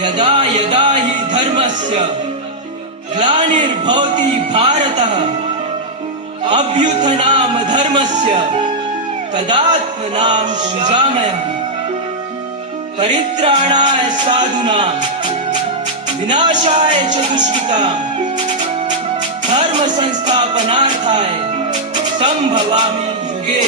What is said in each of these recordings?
यदा यदा हि धर्मस्य ग्लानिर्भवति भारतः अभ्युत्थानं धर्मस्य तदात्मनां सृजाम्यहम्। परित्राणाय साधूनां विनाशाय च दुष्कृतां धर्म संस्थापनार्थाय संभवामि युगे।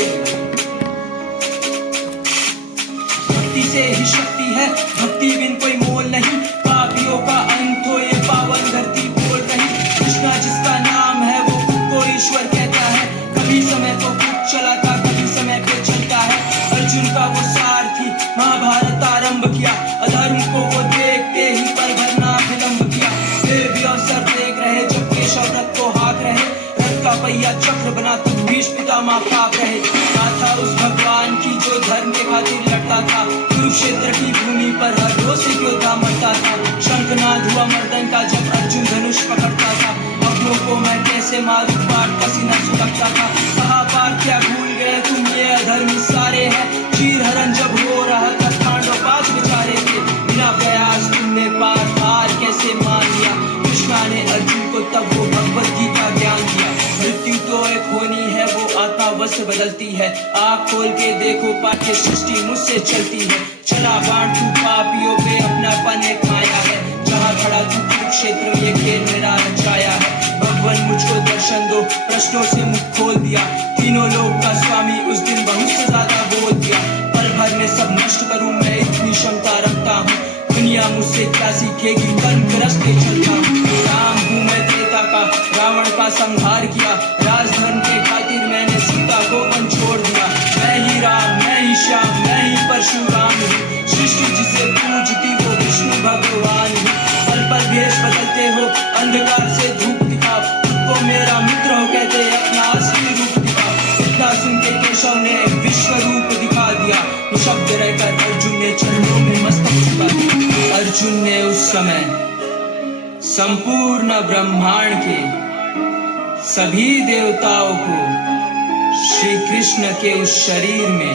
भक्ति से ही शक्ति है, भक्ति बिन कोई मोल नहीं। पापियों का अंत हो ये पावन धरती बोल रही। कृष्णा जिसका नाम है वो खुद को ईश्वर कहता है। कभी समय को खुद चलाता, कभी समय पे चलता है। अर्जुन का वो सारथी महाभारत आरंभ किया। अधर्म को वो देखते ही पल भरना विलंब किया। फिर भी अवसर देख रहे जब केशव रथ को हाँक रहे। रथ का पहिया चक्र बना तब भीष्म पितामह कांप रहे। गाथा उस भगवान की जो धर्म के खातिर लड़ता था। कुरुक्षेत्र की भूमि पर हर रोज एक योद्धा मरता था। शंखनाद हुआ मर्दन का जब अर्जुन धनुष पकड़ता था। अपनों को मैं कैसे मारूं, पाठ पसीना सुलगता था। कहा पार क्या भूल गए तुम, ये अधर्मी सारे हैं। चीर हरण जब हो रहा था पांडव 5 बेचारे थे। बिना प्रयास तुमने पार हार कैसे मान लिया। कृष्णा ने अर्जुन को तब वो भगवत गीता ज्ञान दिया। मृत्यु तो एक होनी है, वो आत्मा वश बदलती है। आँख खोल के देखो पाठ्य सृष्टि मुझसे चलती है। चला बांट तू पापियों पे अपनापन एक माया है। जहाँ खड़ा तू कुरुक्षेत्र में ये खेल मेरा रचाया है। भगवान मुझको दर्शन दो, प्रश्नों से मुख खोल दिया। तीनों लोक का स्वामी उस दिन बहुत से ज्यादा बोल दिया। पल भर में सब नष्ट करूं मैं इतनी क्षमता रखता हूँ। दुनिया मुझसे क्या सीखेगी, तन के रास्ते चलता हूँ। राम हूँ मैं त्रेता का, रावण का संहार किया। राजधर्म के खातिर मैंने सीता को वन छोड़ दिया। मैं ही राम, मैं ही श्याम, मैं ही परशुराम हूँ। सृष्टि जिसे पूजती वो विष्णु भगवान हूँ। पल पल भेष बदलते हो, अंधकार से धूप दिखाओ। खुद को मेरा मित्र हो कहते अपना असली रूप दिखाओ। इतना सुन के केशव ने विश्व रूप दिखा दिया। निशब्द रहकर अर्जुन ने चरणों में मस्तक झुका दिया। अर्जुन ने उस समय संपूर्ण ब्रह्मांड के सभी देवताओं को श्री कृष्ण के उस शरीर में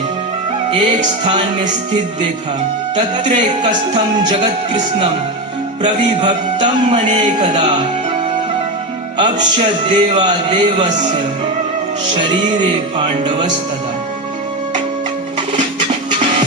एक स्थान में स्थित देखा। तत्रैकस्थं जगत कृष्णं प्रविभक्तं अनेकदा अपश्यद् देवा देवस्य शरीरे पांडवस्तदा।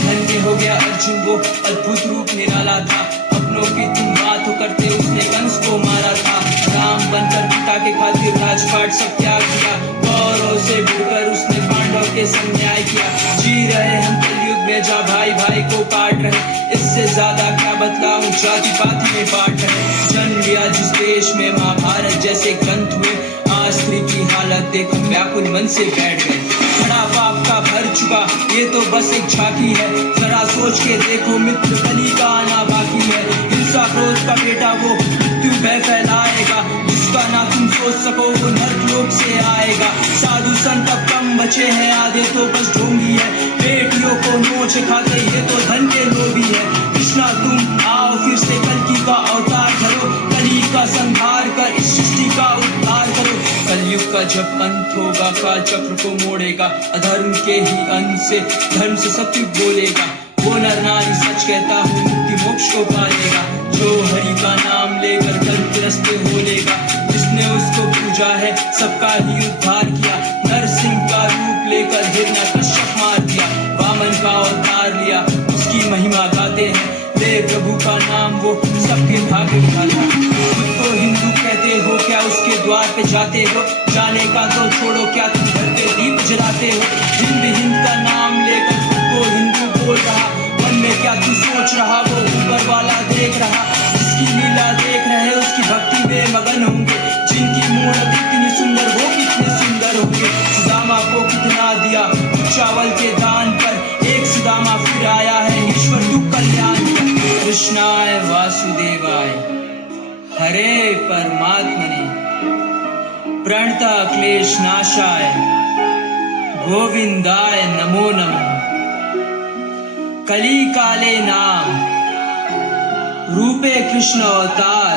धन्य हो गया अर्जुन, वो अद्भुत रूप निराला था। अपनों की तुम बात हो करते उसने कंस को मारा था। राम बनकर पिता के खातिर राजपाट सब त्याग किया। गौरव से बढ़कर उसने पांडव के संग न्याय किया। जी रहे हम कलयुग में जहाँ भाई भाई को काट रहे। इससे ज्यादा क्या बतलाऊं, जाति पाति में बांट रहे। जन्म लिया जिस देश में महाभारत जैसे ग्रंथ हुए। आज स्त्री की हालत देख व्याकुल मन से बैठ गए। खड़ा पाप का भर चुका ये तो बस एक झांकी है। जरा सोच के देखो मित्र, कली का आना बाकी है। हिंसा क्रोध का बेटा वो मृत्यु भय फैलाएगा। जिसका ना तुम सोच सको वो नरक से आएगा। साधु संत अब कम बचे हैं, आधे तो बस ढोंगी है। बेटियों को नोच खाते ये तो धन के लोभी है। कृष्णा तुम आओ फिर से कल्कि का अवतार धरो। कली का संहार कर इस सृष्टि का उद्धार करो। कलयुग का जब अंत होगा काल चक्र को मोड़ेगा। अधर्म के ही अंत से धर्म से सत्य बोलेगा। वो नर नारी सच कहता हूँ मुक्ति मोक्ष को पालेगा। जो हरि का नाम लेकर कल्पग्रस्त हो लेगा। जिसने उसको पूजा है सबका ही उद्धार किया। नरसिंह का रूप लेकर हिरण्यकश्यप मार दिया। वामन का अवतार लिया उसकी महिमा गाते हैं। ले प्रभु का नाम वो सबके भाग्य दिखाता। खुद को हिंदू कहते हो क्या उसके द्वार पे जाते हो। जाने का तो छोड़ो क्या तुम घर पे दीप जलाते हो। हिंद हिंद का नाम लेकर खुद को हिंदू बोल रहा। मन में क्या तू सोच रहा वो ऊपर वाला देख रहा। जिसकी लीला देख रहे उसकी भक्ति में मगन होंगे। जिनकी मूर्ति इतनी सुंदर वो कितने सुंदर होंगे। सुदामा को कितना दिया चावल के दान पर। एक सुदामा फिर आया है ईश्वर तू कल्याण। कृष्णाय वासुदेवाय हरे परमात्मने प्रणता क्लेश नाशाय गोविंदाय नमो नमः। कली काले नाम रूपे कृष्ण अवतार